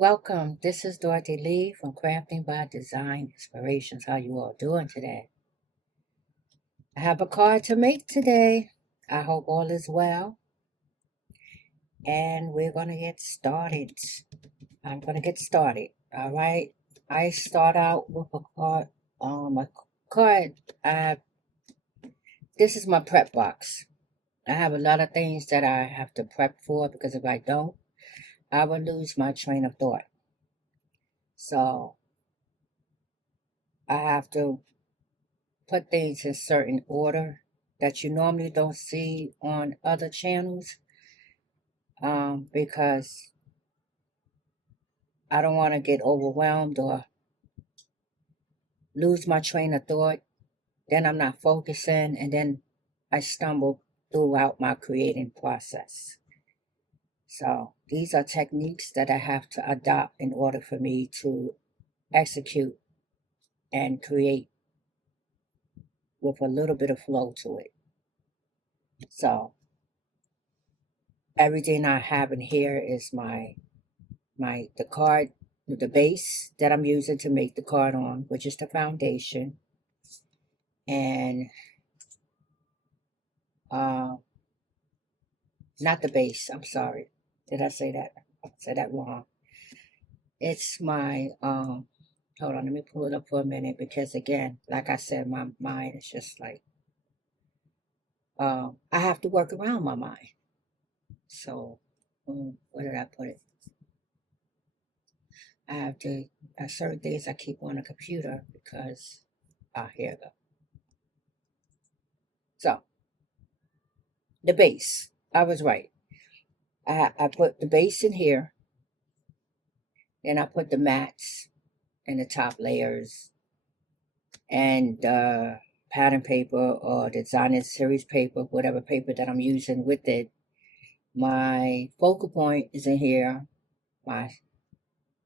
Welcome. This is Dorothy Lee from Crafting by Design Inspirations. How you all doing today? I have a card to make today. I hope all is well. And we're going to get started. I'm going to get started. All right. I start out with a card. A card. I, this is my prep box. I have a lot of things that I have to prep for because if I don't, I will lose my train of thought. So I have to put things in certain order that you normally don't see on other channels because I don't want to get overwhelmed or lose my train of thought. Then I'm not focusing and then I stumble throughout my creating process. So these are techniques that I have to adopt in order for me to execute and create with a little bit of flow to it. So everything I have in here is the card, the base that I'm using to make the card on, which is the foundation, and uh, not the base. I'm sorry, did I say that? I said that wrong. It's my Hold on, let me pull it up for a minute because again, like I said, my mind is just like I have to work around my mind. So where did I put it? I have to certain things I keep on a computer because here we go. So the base, I was right. I put the base in here, then I put the mats and the top layers and pattern paper or designer series paper, whatever paper that I'm using with it. My focal point is in here. My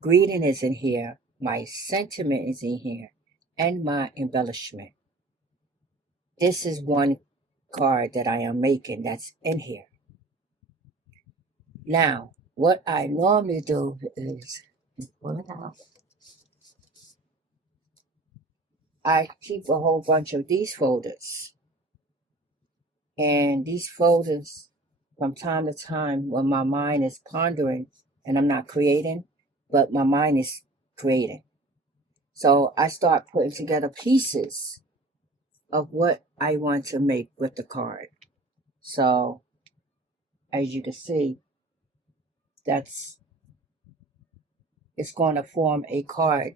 greeting is in here. My sentiment is in here. And my embellishment. This is one card that I am making that's in here. Now, what I normally do is pull it out. I keep a whole bunch of these folders. And these folders, from time to time, when my mind is pondering and I'm not creating, but my mind is creating. So I start putting together pieces of what I want to make with the card. So as you can see, it's going to form a card.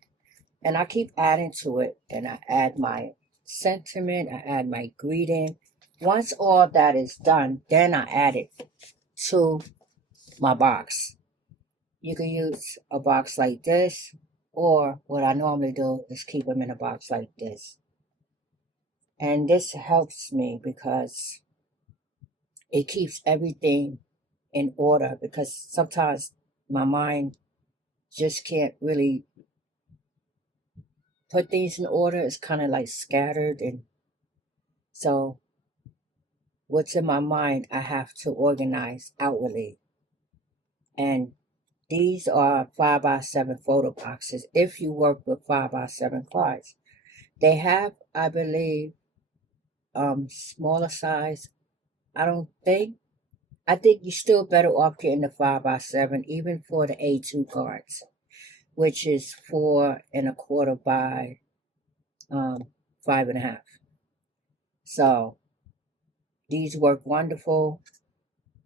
And I keep adding to it, and I add my sentiment, I add my greeting. Once all that is done, then I add it to my box. You can use a box like this, or what I normally do is keep them in a box like this. And this helps me because it keeps everything in order, because sometimes my mind just can't really put things in order. It's kind of like scattered, and so what's in my mind I have to organize outwardly. And these are 5x7 photo boxes if you work with 5x7 cards. They have, I believe, smaller size. I think you're still better off getting the 5x7, even for the A2 cards, which is 4 1/4 by 5 1/2. So these work wonderful.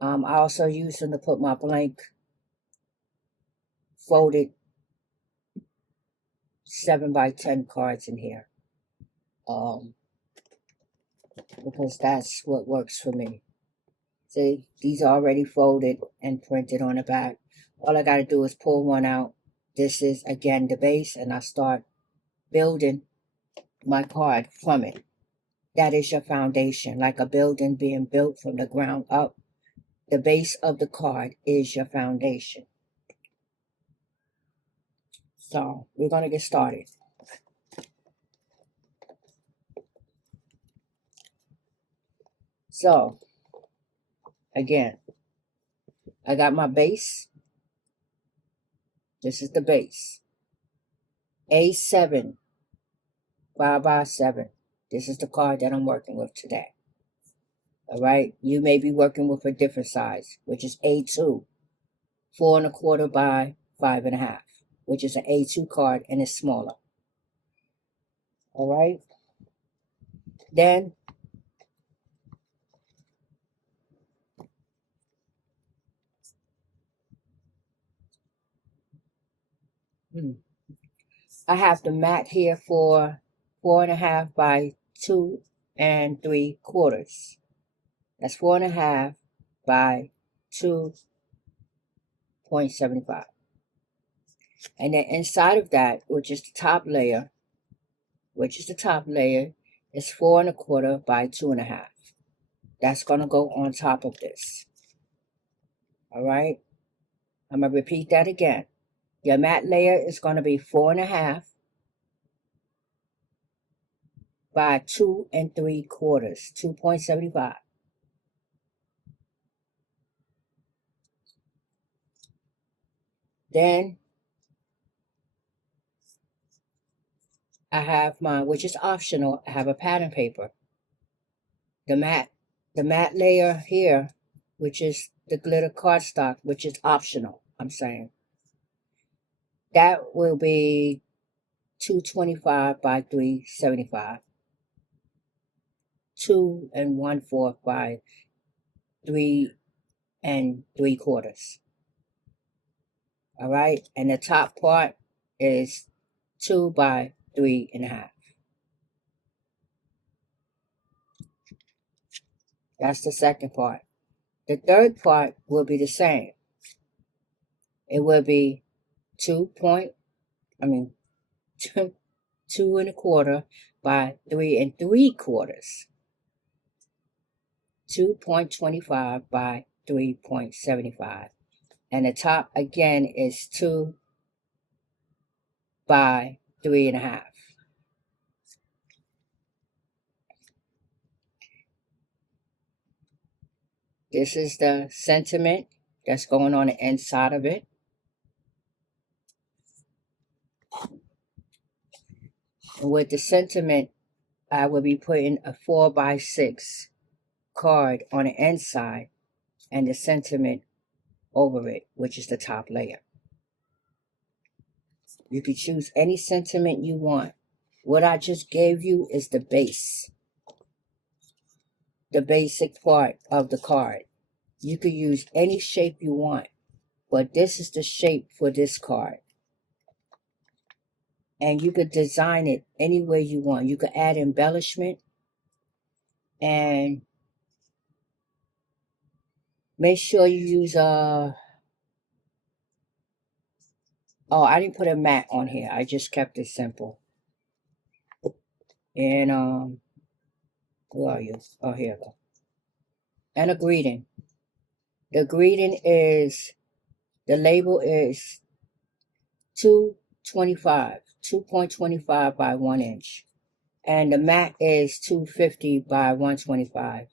I also use them to put my blank folded 7x10 cards in here. Because that's what works for me. See, these are already folded and printed on the back. All I got to do is pull one out. This is, again, the base, and I start building my card from it. That is your foundation, like a building being built from the ground up. The base of the card is your foundation. So we're going to get started. So, again, I got my base. This is the base. A7, 5x7. This is the card that I'm working with today. All right. You may be working with a different size, which is A2, 4¼ by 5½, which is an A2 card and it's smaller. All right. Then I have the mat here for 4½ by 2¾ That's 4½ by 2.75. And then inside of that, which is the top layer, is 4¼ by 2½. That's going to go on top of this. All right. I'm going to repeat that again. Your mat layer is going to be 4½ by 2¾ 2.75. Then I have mine, which is optional. I have a pattern paper. The mat layer here, which is the glitter cardstock, which is optional, I'm saying. That will be 225 by 375. 2 1/4 by 3¾ All right. And the top part is 2 by 3½. That's the second part. The third part will be the same. It will be 2.25 by 3¾ 2.25 by 3.75. And the top again is 2 by 3½. This is the sentiment that's going on the inside of it. And with the sentiment, I will be putting a 4x6 card on the inside and the sentiment over it, which is the top layer. You can choose any sentiment you want. What I just gave you is the base, the basic part of the card. You could use any shape you want, but this is the shape for this card. And you could design it any way you want. You could add embellishment and make sure you use oh, I didn't put a mat on here. I just kept it simple. And where are you? Oh, here we go. And a greeting. The greeting is, the label is 2.25 by 1 inch. And the mat is 250 by 125.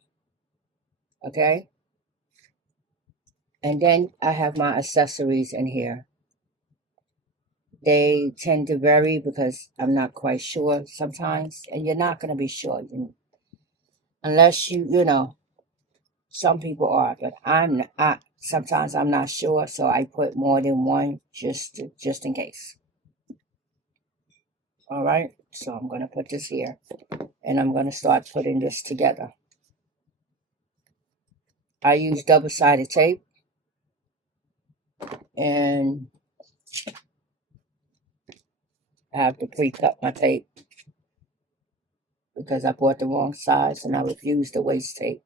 Okay? And then I have my accessories in here. They tend to vary because I'm not quite sure sometimes. And you're not going to be sure. Unless you know, some people are. But sometimes I'm not sure. So I put more than one just in case. All right. So I'm going to put this here. And I'm going to start putting this together. I use double-sided tape. And I have to pre-cut my tape because I bought the wrong size and I refused the waste tape.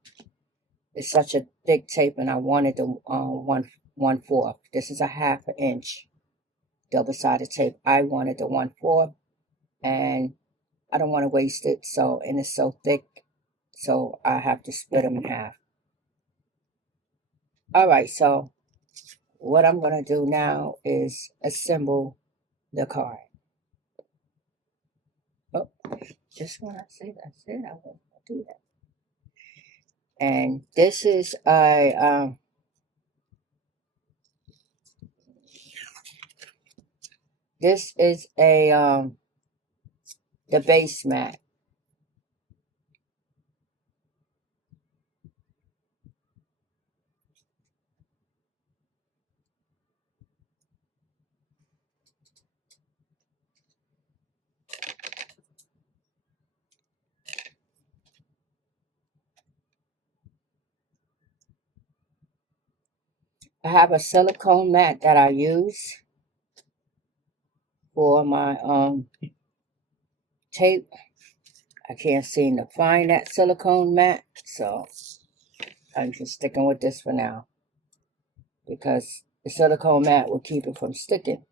It's such a thick tape and I wanted the 1/4. This is a 1/2 inch double-sided tape. I wanted the 1/4 and I don't want to waste it. So, and it's so thick, so I have to split them in half. All right, so what I'm going to do now is assemble the card. Oh, just when I say that's it, I will do that. And this is a This is the base mat. I have a silicone mat that I use for my tape. I can't seem to find that silicone mat, so I'm just sticking with this for now because the silicone mat will keep it from sticking.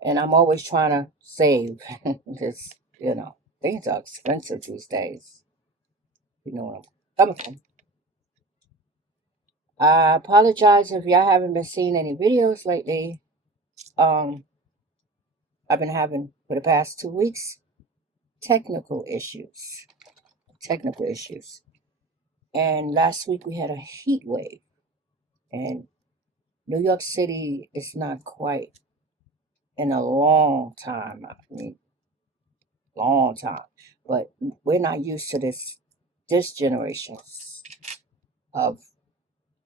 And I'm always trying to save because, things are expensive these days. You know where I'm coming from. I apologize if y'all haven't been seeing any videos lately. I've been having, for the past 2 weeks, technical issues. And last week we had a heat wave. And New York City is not quite in a long time. I mean, long time. But we're not used to this generation of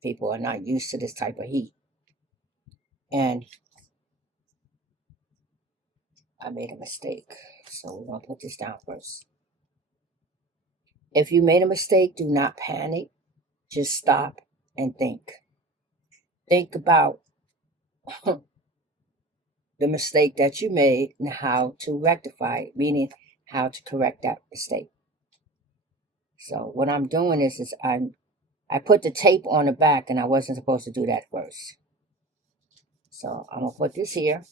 people are not used to this type of heat. And I made a mistake. So we're going to put this down first. If you made a mistake, do not panic. Just stop and think. Think about the mistake that you made and how to rectify it, meaning how to correct that mistake. So what I'm doing is I put the tape on the back, and I wasn't supposed to do that first. So I'm going to put this here.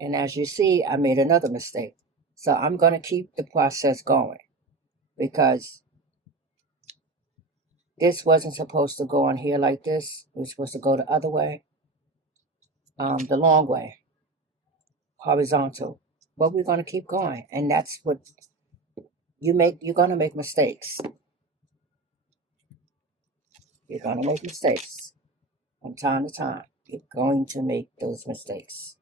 And as you see, I made another mistake. So I'm going to keep the process going because this wasn't supposed to go on here like this. It was supposed to go the other way, the long way, horizontal. But we're going to keep going. And that's what you're going to make mistakes. You're going to make mistakes from time to time. You're going to make those mistakes.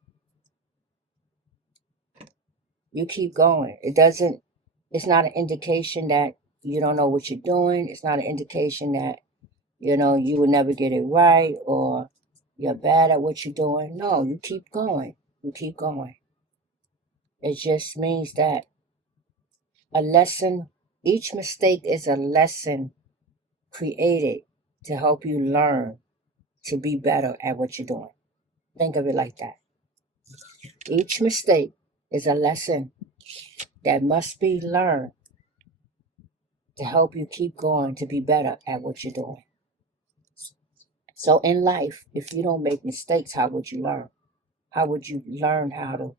You keep going. It's not an indication that you don't know what you're doing. It's not an indication that, you will never get it right or you're bad at what you're doing. No, you keep going. You keep going. It just means that a lesson, each mistake is a lesson created to help you learn to be better at what you're doing. Think of it like that. Each mistake is a lesson that must be learned to help you keep going to be better at what you're doing. So in life, if you don't make mistakes, how would you learn? How would you learn how to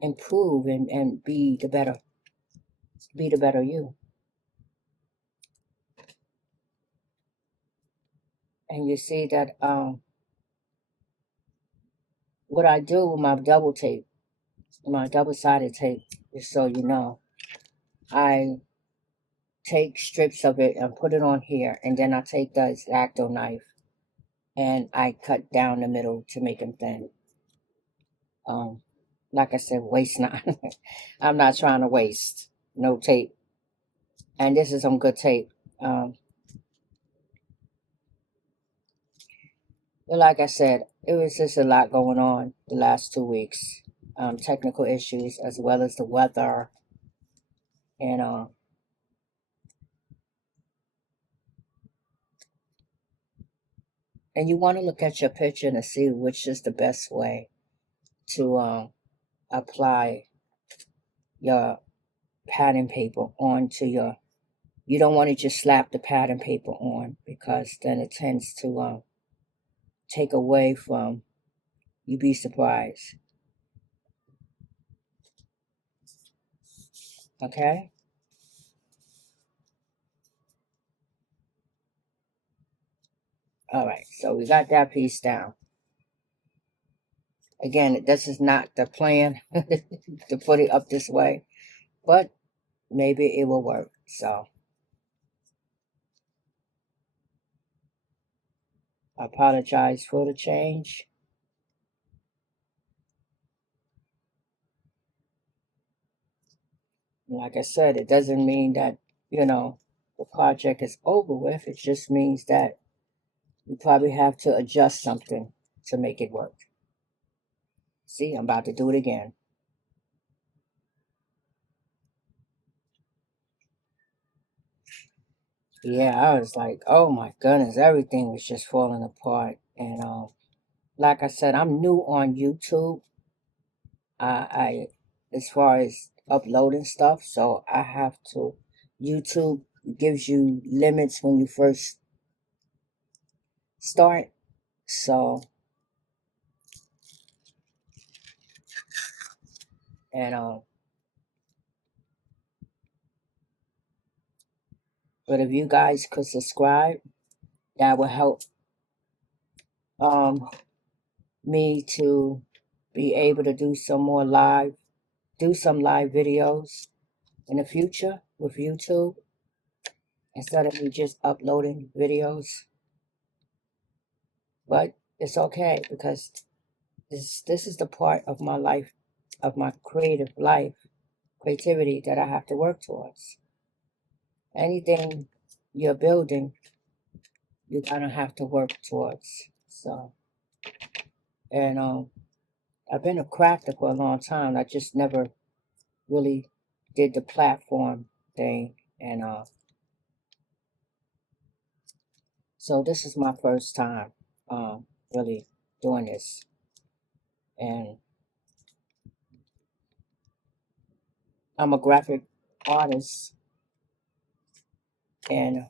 improve and be the better you? And you see that what I do with my double tape, my double-sided tape, just so you know, I take strips of it and put it on here, and then I take the X-Acto knife and I cut down the middle to make them thin. Like I said, waste not. I'm not trying to waste no tape. And this is some good tape. But like I said, it was just a lot going on the last 2 weeks. Technical issues as well as the weather. And you want to look at your picture and see which is the best way to apply your pattern paper onto you don't want to just slap the pattern paper on because then it tends to take away from, you'd be surprised. Okay? All right, so we got that piece down. Again, this is not the plan to put it up this way, but maybe it will work. So I apologize for the change. Like I said, it doesn't mean that, the project is over with. It just means that we probably have to adjust something to make it work. See, I'm about to do it again. Yeah, I was like, oh my goodness, everything was just falling apart. And like I said, I'm new on YouTube. I as far as uploading stuff, so I have to. YouTube gives you limits when you first start. So and but if you guys could subscribe, that would help um me to be able to do some live videos in the future with YouTube instead of me just uploading videos. But it's okay because this is the part of my life, of my creativity that I have to work towards. Anything you're building, you're gonna have to work towards. So, and I've been a crafter for a long time. I just never really did the platform thing, and so this is my first time really doing this, and I'm a graphic artist, and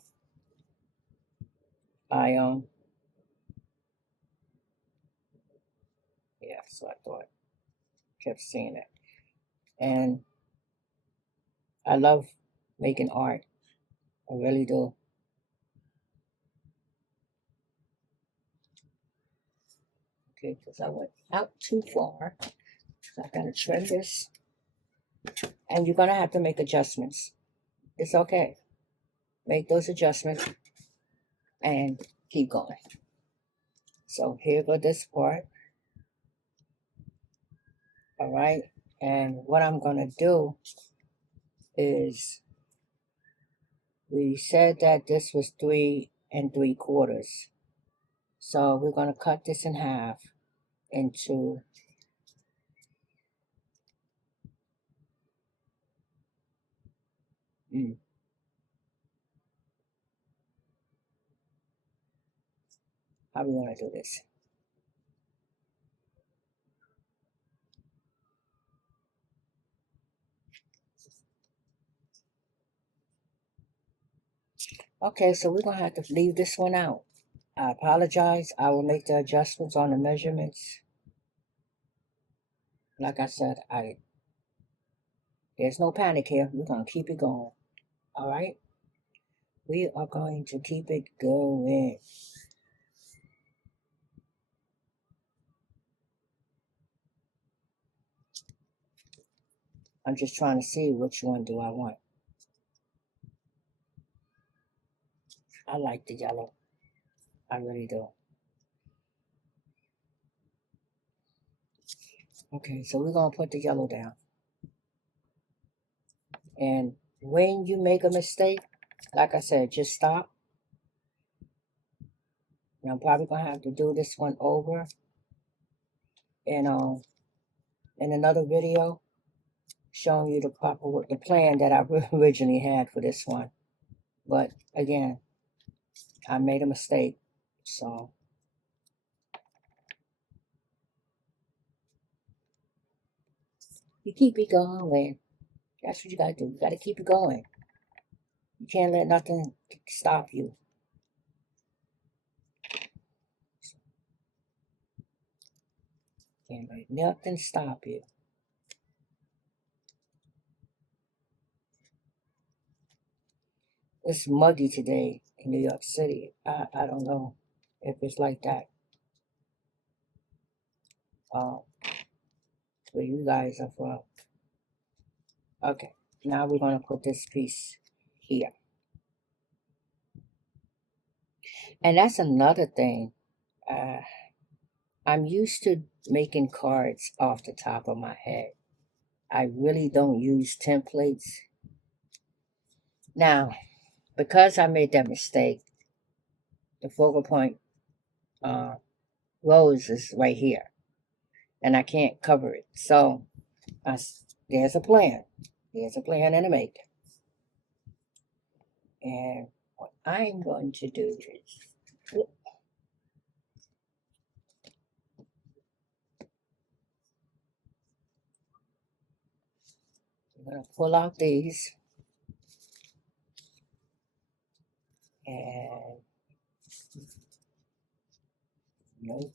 I yeah, so I thought kept seeing it, and I love making art. I really do. Okay, because I went out too far, so I gotta trim this, and you're gonna have to make adjustments. It's okay. Make those adjustments and keep going. So here go this part. All right, and what I'm gonna do is, we said that this was 3 3/4. So we're gonna cut this in half into, mm, how we gonna do this? Okay, so we're gonna have to leave this one out. I apologize. I will make the adjustments on the measurements. Like I said, there's no panic here. We're gonna keep it going. All right, we are going to keep it going. I'm just trying to see which one do I want. I like the yellow. I really do. Okay, so we're gonna put the yellow down. And when you make a mistake, like I said, just stop. And I'm probably gonna have to do this one over in in another video, showing you the plan that I originally had for this one. But again, I made a mistake, so you keep it going. That's what you gotta do. You gotta keep it going. You can't let nothing stop you. Can't let nothing stop you. It's muggy today in New York City. I don't know if it's like that uh, where you guys are from. Okay. Now we're going to put this piece here. And that's another thing. Uh, I'm used to making cards off the top of my head. I really don't use templates. Now, because I made that mistake, the focal point uh, rose is right here, and I can't cover it. So there's a plan. There's a plan in the making. And what I'm going to do is I'm going to pull out these and nope.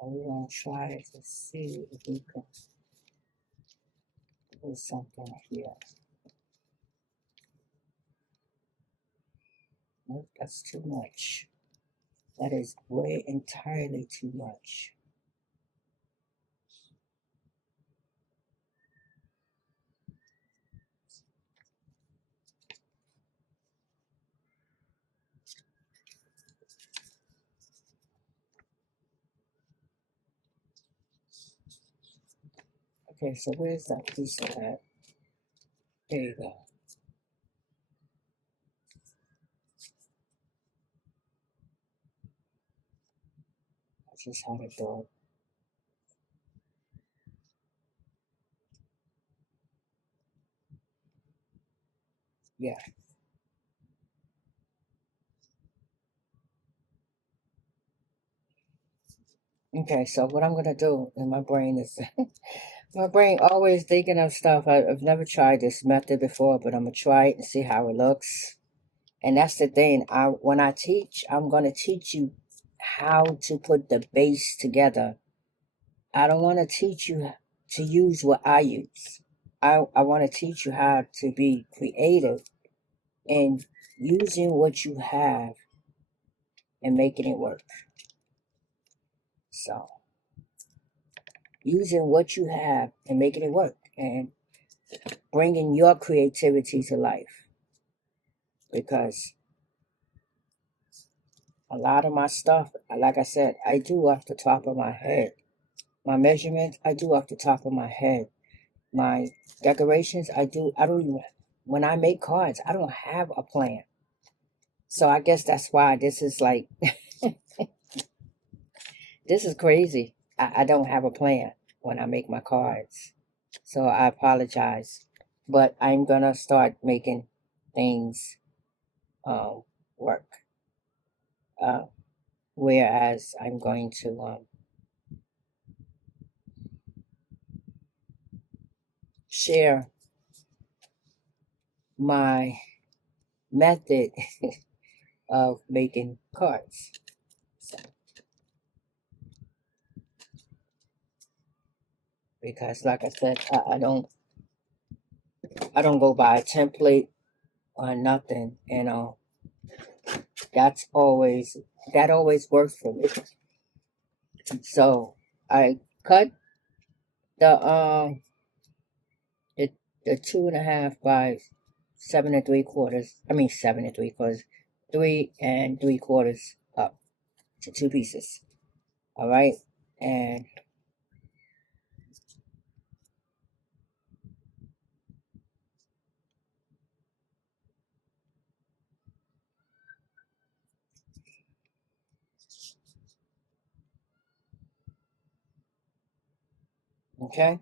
I'm going to try to see if we can do something here. Nope, that's too much. That is way entirely too much. Okay, so where's that piece of that? There you go. That's just how to do it. Yeah. Okay, so what I'm gonna do in my brain is my brain always thinking of stuff. I've never tried this method before, but I'm gonna try it and see how it looks. And that's the thing. When I teach, I'm gonna teach you how to put the base together. I don't want to teach you to use what I use. I want to teach you how to be creative and using what you have and making it work. So, using what you have and making it work and bringing your creativity to life. Because a lot of my stuff, like I said, I do off the top of my head. My measurements, I do off the top of my head. My decorations, I don't even, when I make cards, I don't have a plan. So I guess that's why this is like, this is crazy. I don't have a plan when I make my cards. So I apologize. But I'm going to start making things work. Uh, whereas I'm going to share my method of making cards. So, because like I said, I don't go by a template or nothing, that always works for me. So I cut the the, the 2.5 by 7 3/4. I mean 7 3/4, 3 3/4 up to 2 pieces. All right, and okay,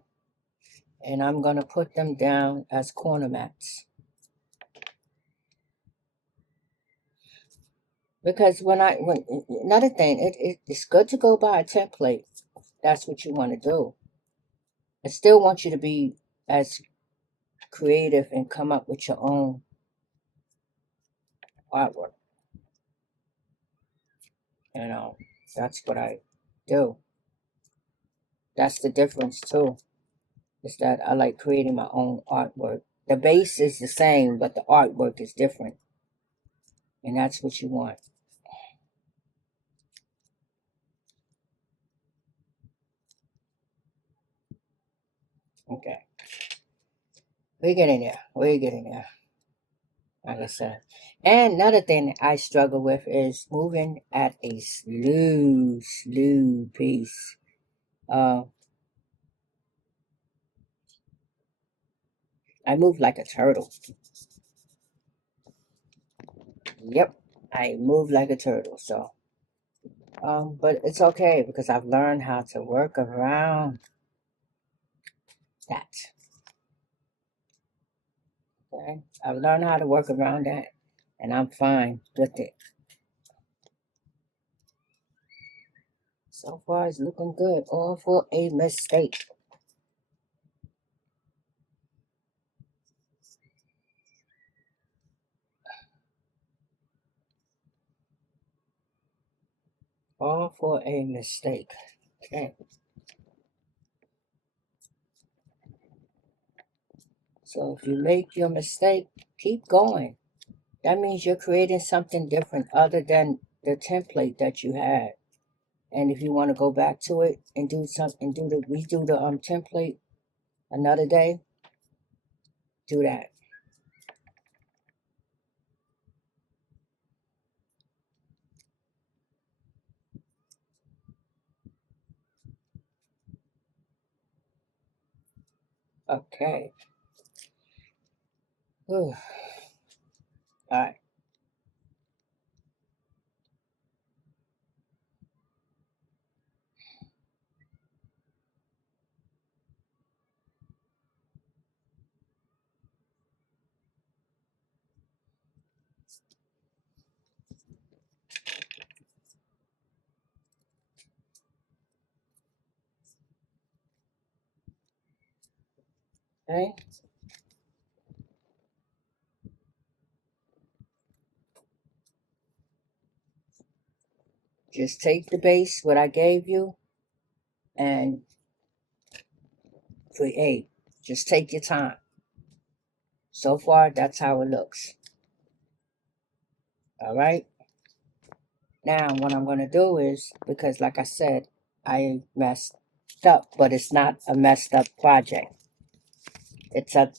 and I'm gonna put them down as corner mats. Because when another thing, it's good to go by a template. That's what you want to do. I still want you to be as creative and come up with your own artwork. You know, that's what I do. That's the difference too. Is that I like creating my own artwork. The base is the same, but the artwork is different. And that's what you want. Okay. We're getting there. We're getting there. Like I said. And another thing I struggle with is moving at a slow pace. Uh, I move like a turtle. Yep. I move like a turtle. So, but it's okay because I've learned how to work around that. Okay. I've learned how to work around that and I'm fine with it. So far, it's looking good. All for a mistake. All for a mistake. Okay. So if you make your mistake, keep going. That means you're creating something different other than the template that you had. And if you want to go back to it and do something, redo the template another day, do that. Okay. Whew. All right. Okay. Just take the base, what I gave you, and create. Just take your time. So far, that's how it looks. All right. Now, what I'm going to do is, because like I said, I messed up, but it's not a messed up project. It's a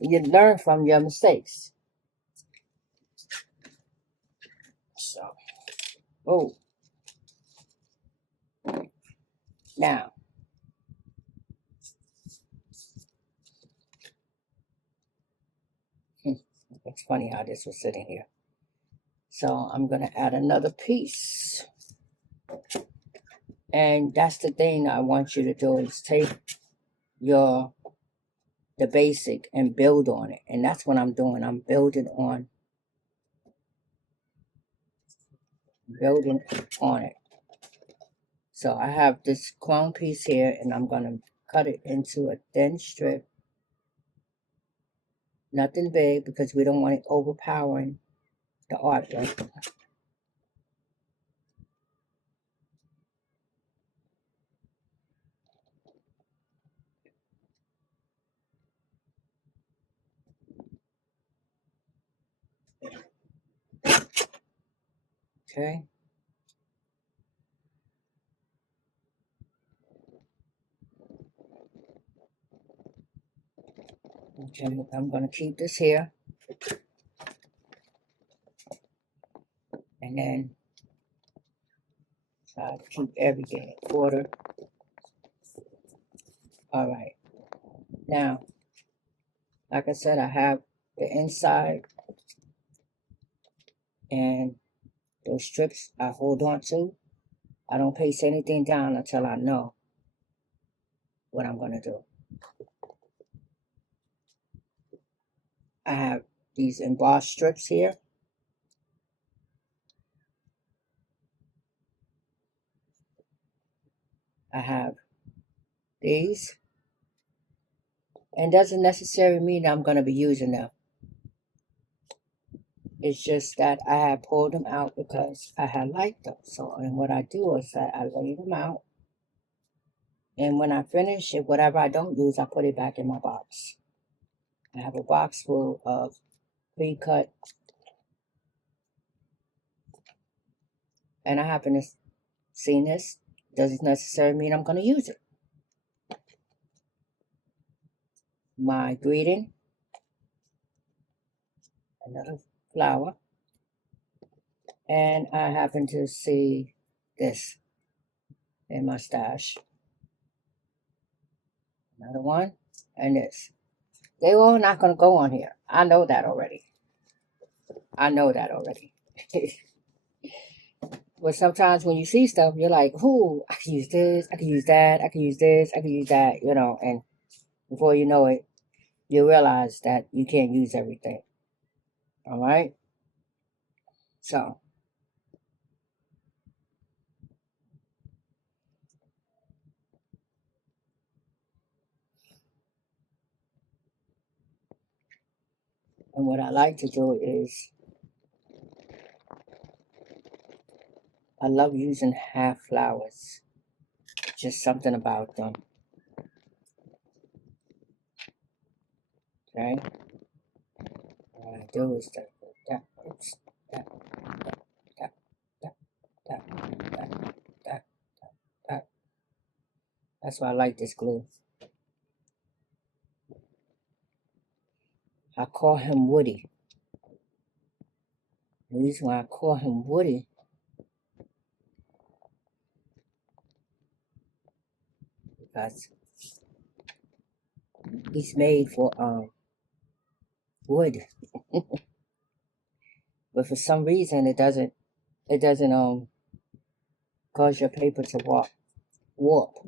you learn from your mistakes. So, oh, now, hmm, it's funny how this was sitting here. So I'm going to add another piece. And that's the thing I want you to do is take your the basic and build on it. And that's what I'm doing. I'm building on it. So I have this clone piece here and I'm going to cut it into a thin strip. Nothing big because we don't want it overpowering the artwork. Okay. Okay, I'm going to keep this here. And then try to keep everything in order. All right. Now, like I said, I have the inside and those strips I hold on to. I don't paste anything down until I know what I'm going to do. I have these embossed strips here. I have these. And doesn't necessarily mean I'm going to be using them. It's just that I had pulled them out because I had liked them. So, and what I do is that I lay them out. And when I finish it, whatever I don't use, I put it back in my box. I have a box full of pre-cut. And I happen to see this. Doesn't necessarily mean I'm going to use it. my greeting, another flower, and I happen to see this in my stash. Another one, and this. They all not going to go on here. I know that already. I know that already. But sometimes when you see stuff, you're like, "Ooh, I can use this. I can use that. I can use this. I can use that." You know, and before you know it, you realize that you can't use everything. All right. So, and what I like to do is I love using half flowers. Just something about them. Okay. What I do is that, oops, that, that, that, that, that, that, that. That's why I like this glue. I call him Woody. The reason why I call him Woody because he's made for wood, but for some reason it doesn't cause your paper to warp.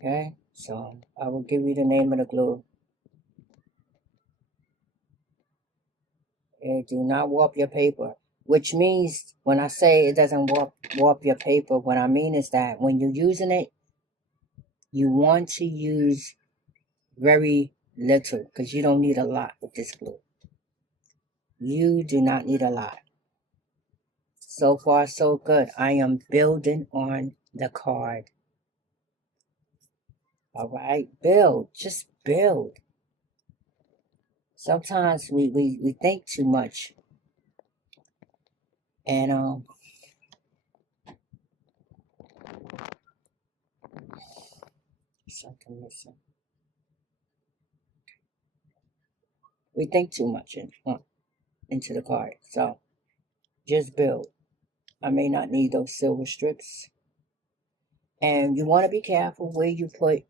Okay, so I will give you the name of the glue. It do not warp your paper, which means when I say it doesn't warp your paper, what I mean is that when you're using it, you want to use very little because you don't need a lot with this glue. You do not need a lot. So far, so good. I am building on the card. All right, build, just build. Sometimes we think too much, and something missing. We think too much into the card. So just build. I may not need those silver strips, and you want to be careful where you put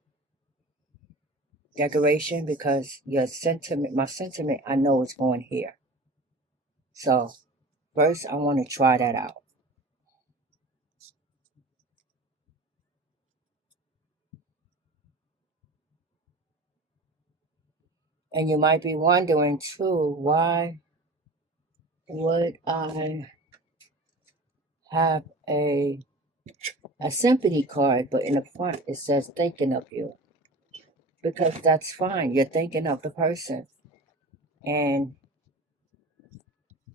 decoration because your sentiment, my sentiment, I know is going here. So first, I want to try that out. And you might be wondering too, why would I have a sympathy card, but in the front it says thinking of you? Because that's fine. You're thinking of the person. And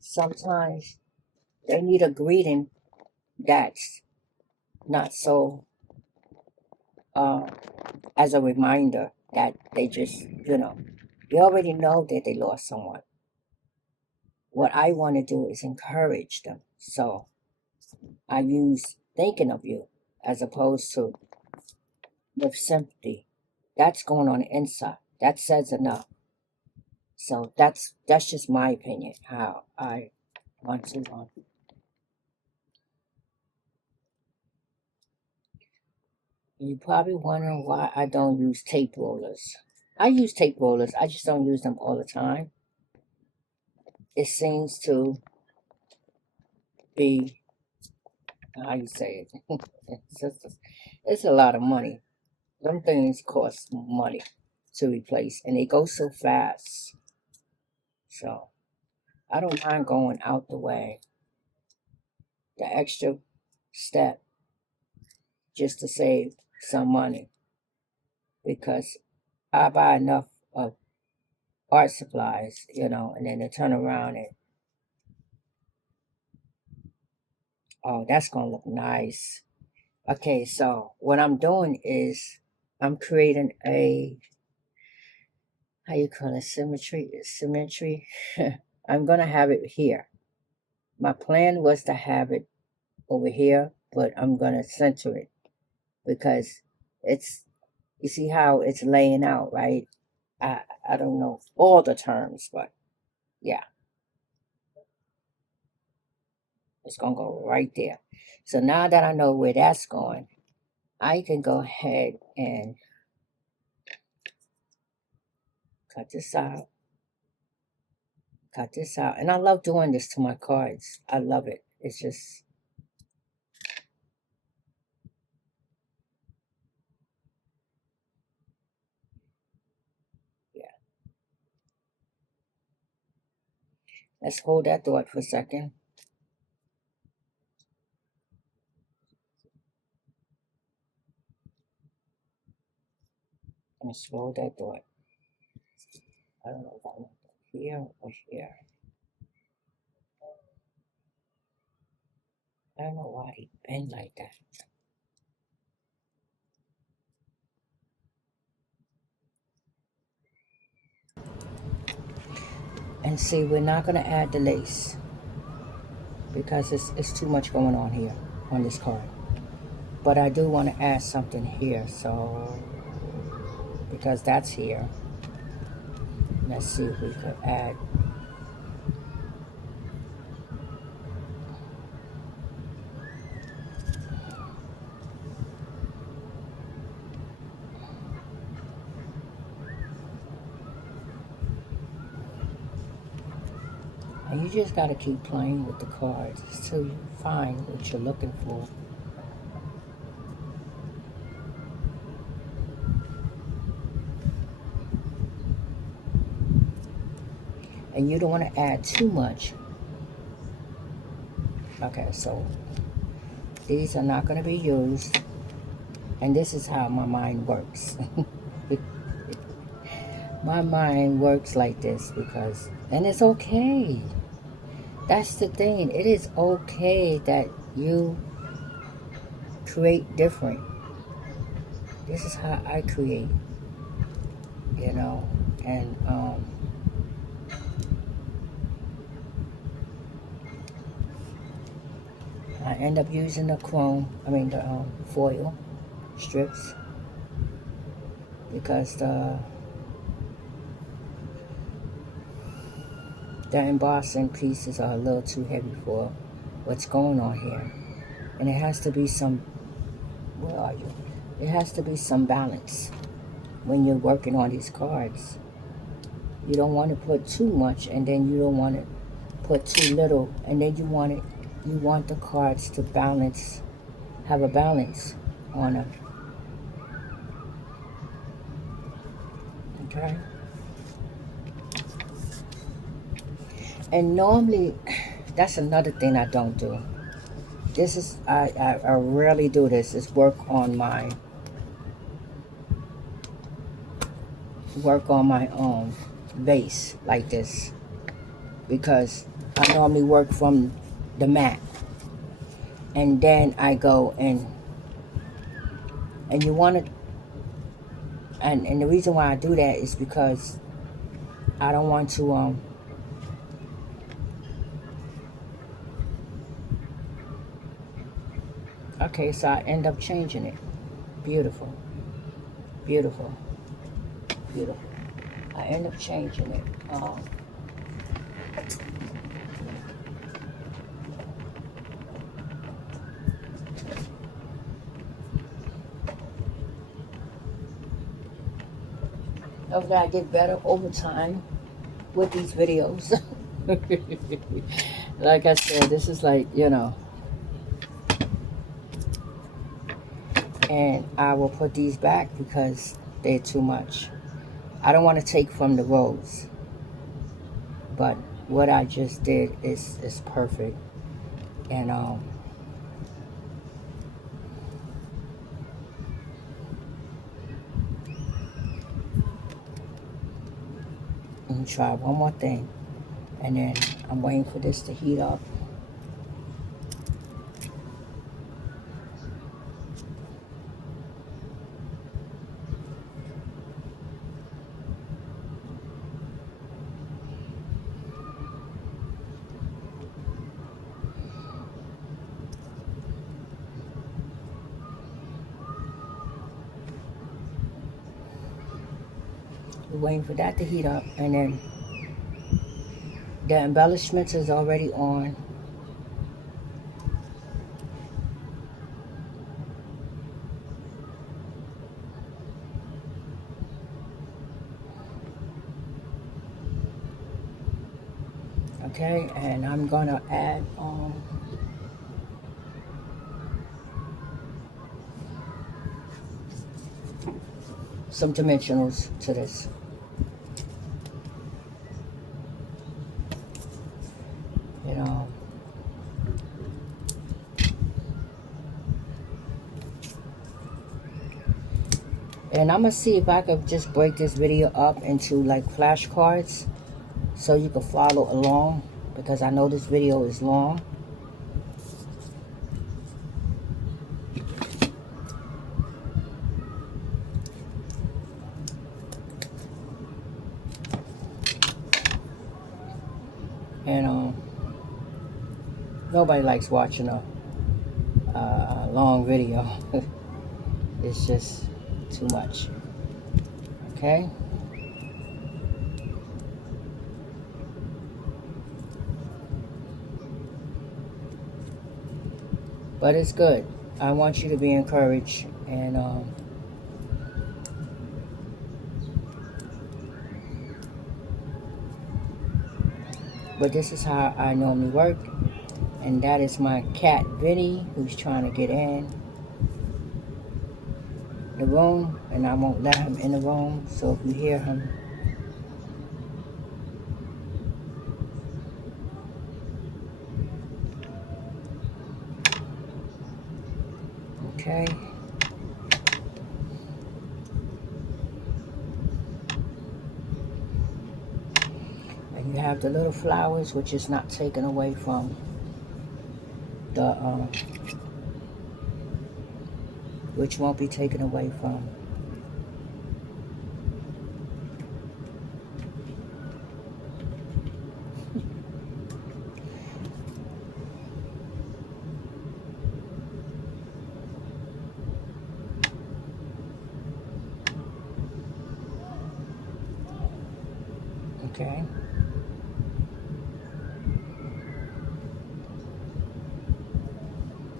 sometimes they need a greeting that's not so as a reminder that they just, you already know that they lost someone. What I want to do is encourage them. So I use thinking of you as opposed to with sympathy. That's going on the inside. That says enough. So that's just my opinion, how I want to you probably wondering why I don't use tape rollers. I use tape rollers, I just don't use them all the time. It seems to be, how you say it, it's a lot of money. Them things cost money to replace, and they go so fast. So I don't mind going out the way, the extra step, just to save some money, because I buy enough of art supplies, and then they turn around and, oh, that's gonna look nice. Okay, so what I'm doing is I'm creating a, how you call it, symmetry. I'm gonna have it here. My plan was to have it over here, but I'm gonna center it because It's, you see how it's laying out, right? I don't know all the terms, but yeah, it's gonna go right there. So now that I know where that's going, I can go ahead and cut this out, cut this out. And I love doing this to my cards. I love it. It's just, yeah. Let's hold that thought for a second. Let's hold that thought. I don't know if I want that here or here. I don't know why he bend like that. And see, we're not going to add the lace because it's too much going on here on this card. But I do want to add something here, so because that's here, let's see if we could add. And you just got to keep playing with the cards until you find what you're looking for. And you don't want to add too much. Okay, so these are not going to be used. And this is how my mind works. My mind works like this because, and it's okay. That's the thing. It is okay that you create different. This is how I create, you know. And I end up using the foil strips because the embossing pieces are a little too heavy for what's going on here. And it has to be some, where are you? It has to be some balance when you're working on these cards. You don't want to put too much, and then you don't want to put too little, and then you want the cards to balance, have a balance on them. Okay. And normally, that's another thing I don't do. This is, I rarely do this, is work on my base like this, because I normally work from the mat, and then I go and you want to, and the reason why I do that is because I don't want to okay, so I end up changing it. Beautiful, beautiful, beautiful. I end up changing it. Hopefully I get better over time with these videos. Like I said, this is like, and I will put these back because they're too much. I don't want to take from the rows, but what I just did is perfect. And let me try one more thing, and then I'm waiting for this to heat up. We're waiting for that to heat up, and then the embellishments is already on. Okay, and I'm gonna add some dimensionals to this. You know, and I'm gonna see if I could just break this video up into like flashcards so you can follow along, because I know this video is long. And nobody likes watching a long video. It's just too much. Okay. But it's good. I want you to be encouraged, and but this is how I normally work, and that is my cat Vinny, who's trying to get in the room, and I won't let him in the room. So if you hear him, okay. And you have the little flowers, which is not taken away from the which won't be taken away from okay.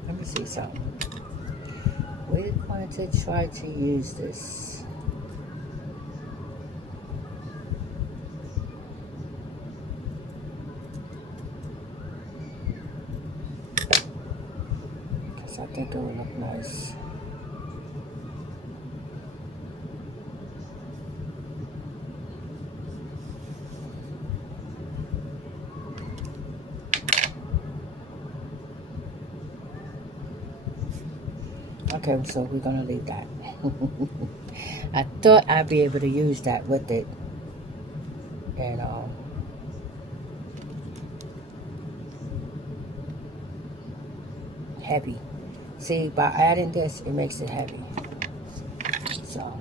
Let me see something. We're going to try to use this. Because I think it will look nice. Okay, so we're going to leave that. I thought I'd be able to use that with it. And heavy. See, by adding this, it makes it heavy. So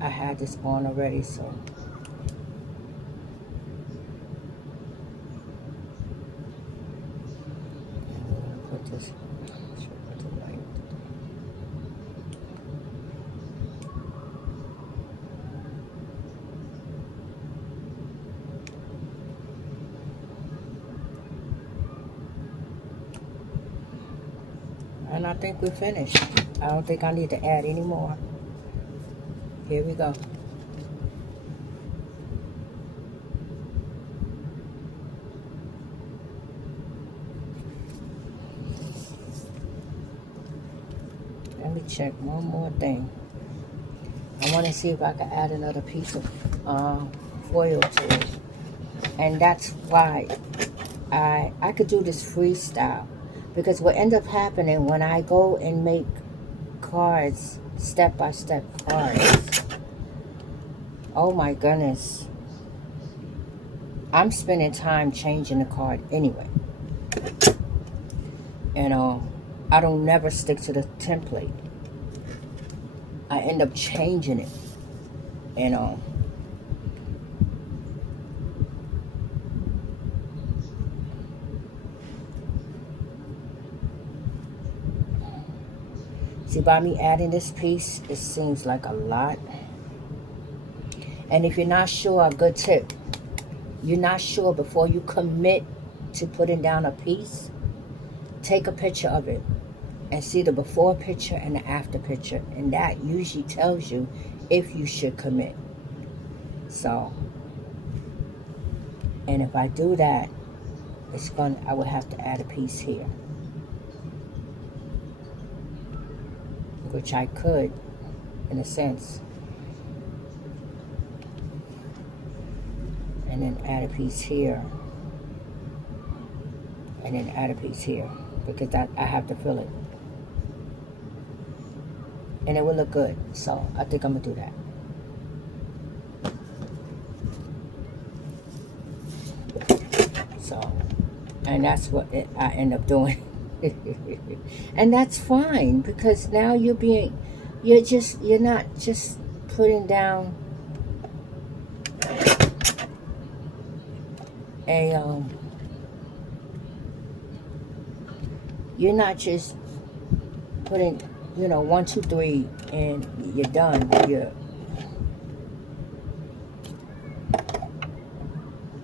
I had this on already, so put this. Put it right. And I think we're finished. I don't think I need to add any more. Here we go. Let me check one more thing. I want to see if I can add another piece of foil to it. And that's why I could do this freestyle. Because what ends up happening when I go and make cards, step-by-step cards, oh my goodness, I'm spending time changing the card anyway. And I don't never stick to the template. I end up changing it. And See, by me adding this piece, it seems like a lot. And if you're not sure, a good tip, you're not sure before you commit to putting down a piece, take a picture of it and see the before picture and the after picture, and that usually tells you if you should commit. So, and if I do that, I would have to add a piece here, which I could, in a sense, and then add a piece here, and then add a piece here, because I have to fill it, and it will look good. So I think I'm gonna do that. So, and that's what I end up doing. And that's fine, because now you're not just putting down a you're not just putting 1 2 3 and you're done.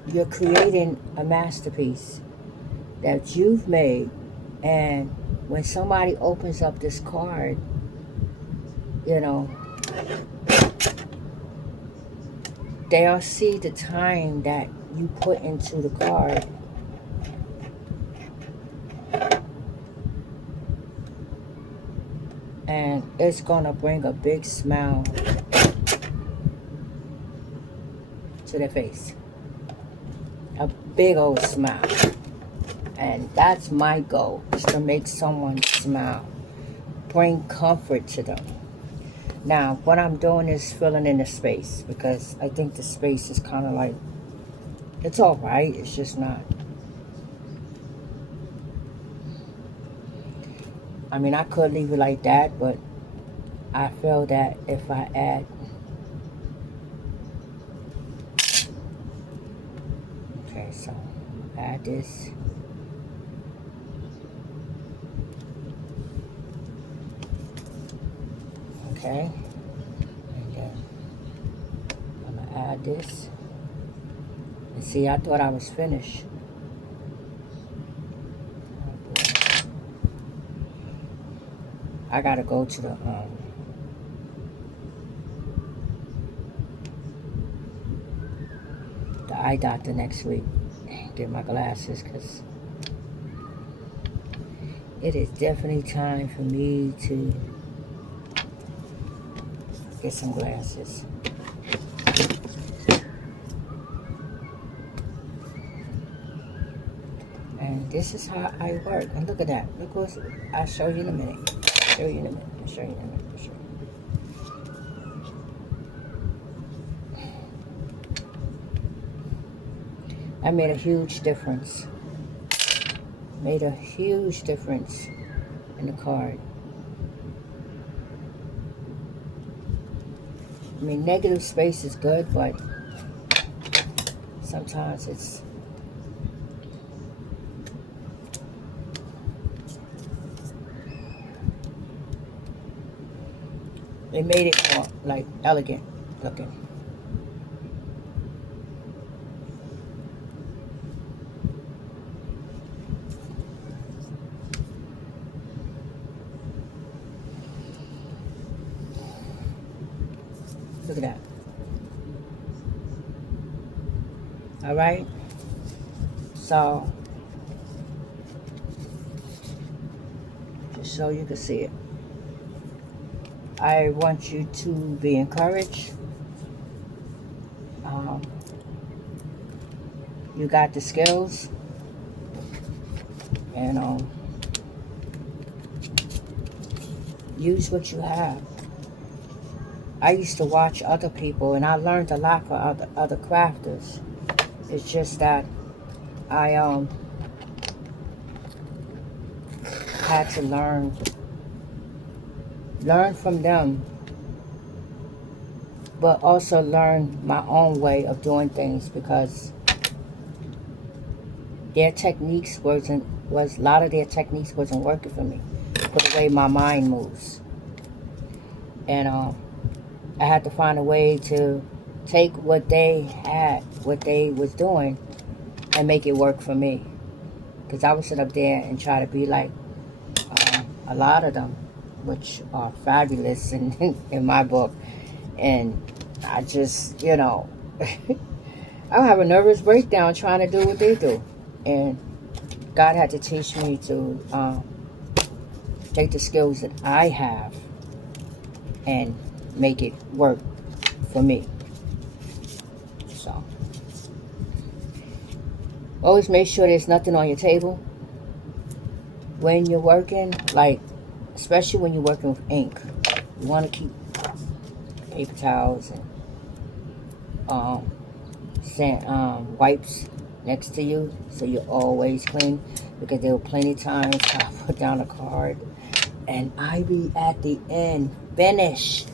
You're creating a masterpiece that you've made, and when somebody opens up this card, they'll see the time that you put into the card, and it's gonna bring a big smile to their face, a big old smile. And that's my goal, is to make someone smile, bring comfort to them. Now, what I'm doing is filling in the space, because I think the space is kind of like, it's all right, it's just not. I mean, I could leave it like that, but I feel that if I add, okay, so add this. Okay, and then I'm gonna add this. And see, I thought I was finished. I gotta go to the eye doctor next week, get my glasses, because it is definitely time for me to get some glasses. And this is how I work. And look at that. Look what I'll show you in a minute. I'll show you in a minute. I'll show you in a minute. I'll show you. I made a huge difference. Made a huge difference in the card. I mean, negative space is good, but sometimes it made it more like elegant looking. Look at that. All right. So, just so you can see it. I want you to be encouraged. You got the skills, and use what you have. I used to watch other people, and I learned a lot from other crafters. It's just that I had to learn from them, but also learn my own way of doing things, because their techniques a lot of their techniques wasn't working for me, for the way my mind moves. And I had to find a way to take what they had, what they was doing, and make it work for me. Because I would sit up there and try to be like a lot of them, which are fabulous in my book. And I just, I'll have a nervous breakdown trying to do what they do. And God had to teach me to take the skills that I have and make it work for me. So, always make sure there's nothing on your table when you're working, like, especially when you're working with ink. You want to keep paper towels and wipes next to you so you're always clean, because there were plenty of times I put down a card and I be at the end finished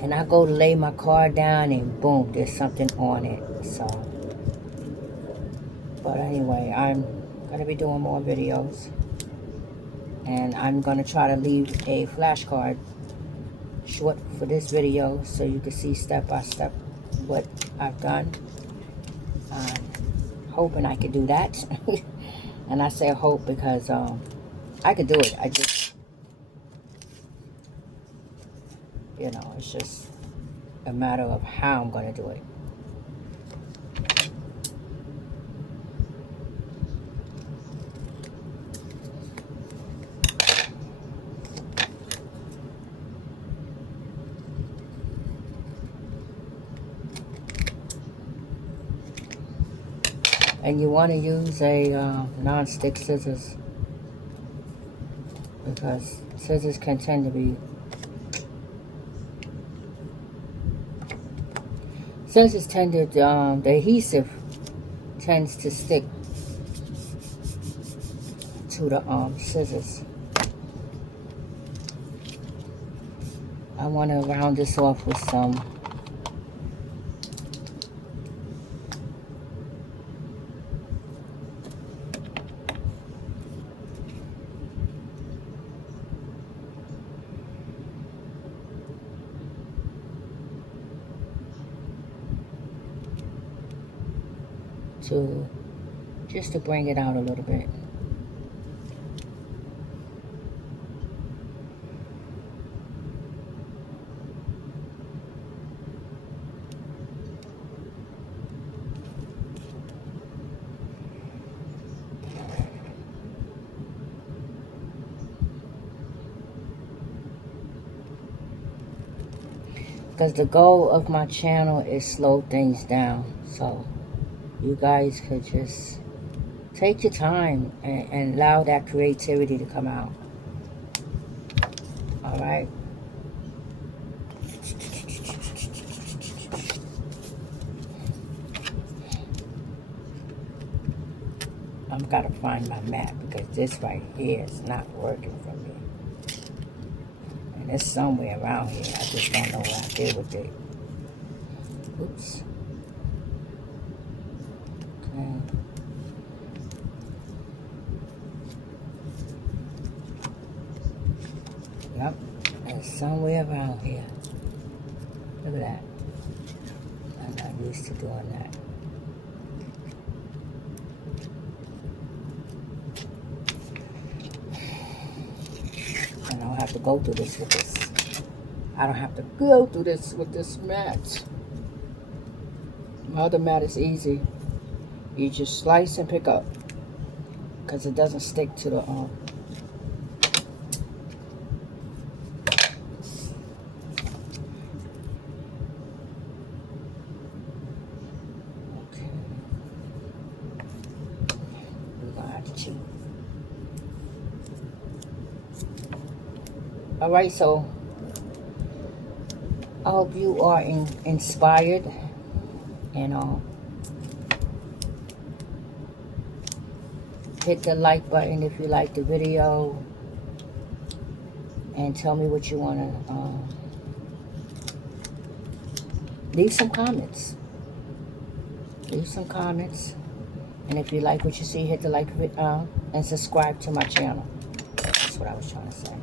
and I go to lay my card down and boom, there's something on it. So, but anyway, I'm gonna be doing more videos, and I'm gonna try to leave a flashcard short for this video so you can see step by step what I've done. Hoping I could do that. And I say hope because I could do it. I just, it's just a matter of how I'm going to do it. And you want to use a non-stick scissors, because scissors can tend to be, scissors tend to, the adhesive tends to stick to the scissors. I want to round this off with some just to bring it out a little bit. Because the goal of my channel is slow things down, so you guys could just take your time and allow that creativity to come out. All right. I've got to find my mat because this right here is not working for me. And it's somewhere around here. I just don't know what I did with it. Oops. Okay. Yep. It's somewhere around here. Look at that. I'm not used to doing that. And I don't have to go through this with this. I don't have to go through this with this mat. My other mat is easy. You just slice and pick up, because it doesn't stick to the Okay. We're gonna have to cheat. All right, so I hope you are inspired, and hit the like button if you like the video, and tell me what you want to leave some comments. And if you like what you see, hit the like and subscribe to my channel. That's what I was trying to say.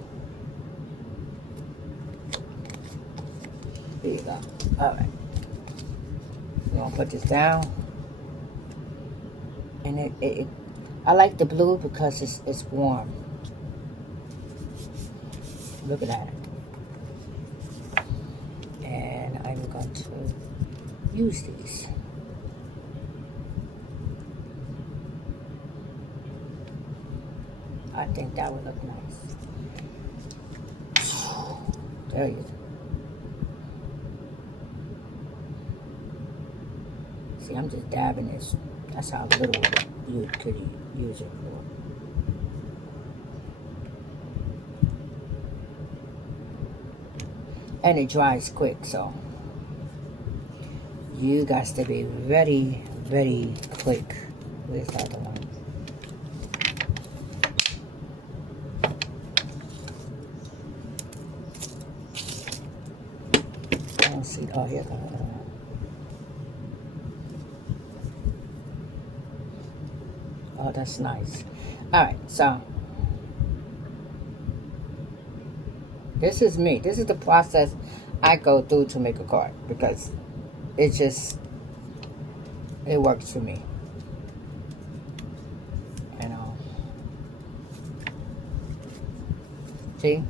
There you go. All right. We're gonna put this down. And I like the blue because it's warm. Look at that. And I'm going to use these. I think that would look nice. There you go. See, I'm just dabbing this. That's how little you could use it for. And it dries quick, so you got to be very, very quick. Where's the other one? I don't see. Oh, here comes the other one. Oh, that's nice. All right, so this is me. This is the process I go through to make a card because it works for me. You know. See?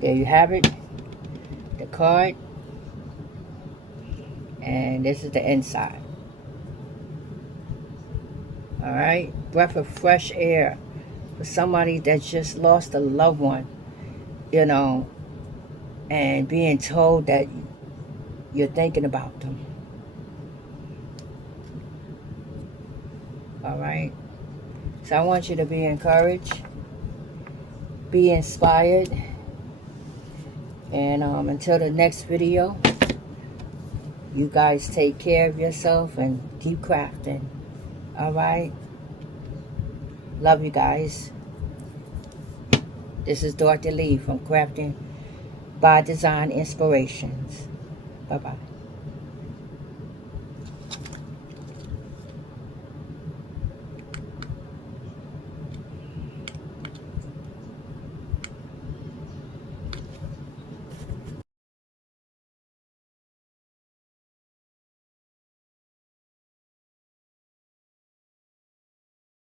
There you have it. The card. And this is the inside. Alright? Breath of fresh air for somebody that just lost a loved one. You know, and being told that you're thinking about them. Alright? So I want you to be encouraged, be inspired, and until the next video, you guys take care of yourself and keep crafting. Alright? Love you guys. This is Dorothy Lee from Crafting by Design Inspirations. Bye-bye.